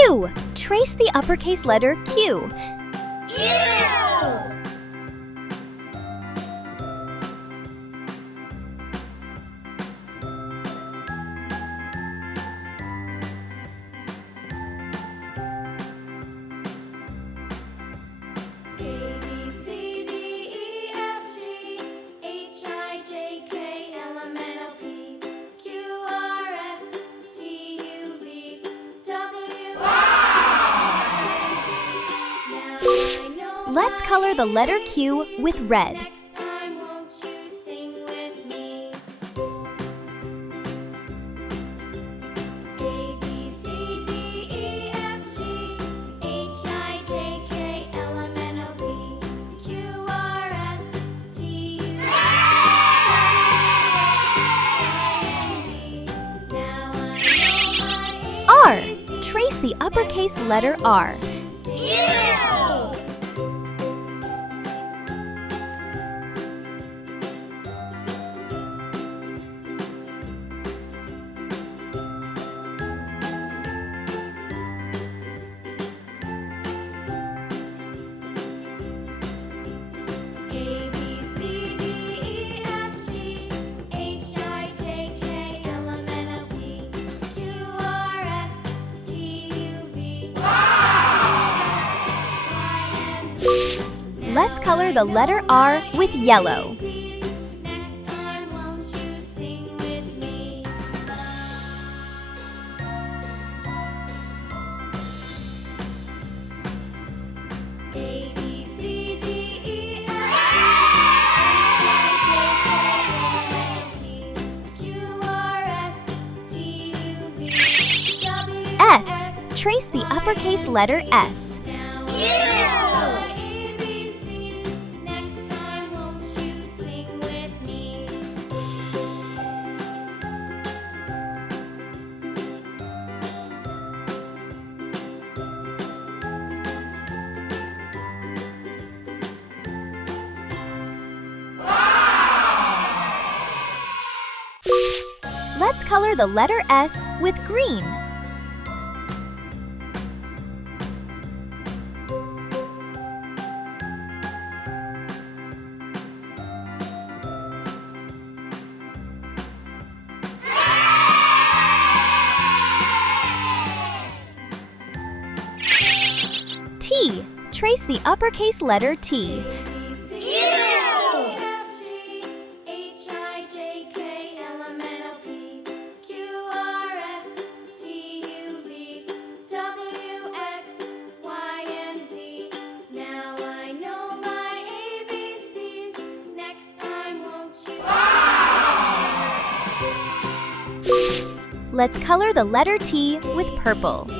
Q. Trace the uppercase letter Q. Let's color the letter Q with red. R. Trace the uppercase letter R. Let's color the letter R with yellow. S. Trace the uppercase letter S. Let's color the letter S with green. T. Trace the uppercase letter T. Let's color the letter T with purple.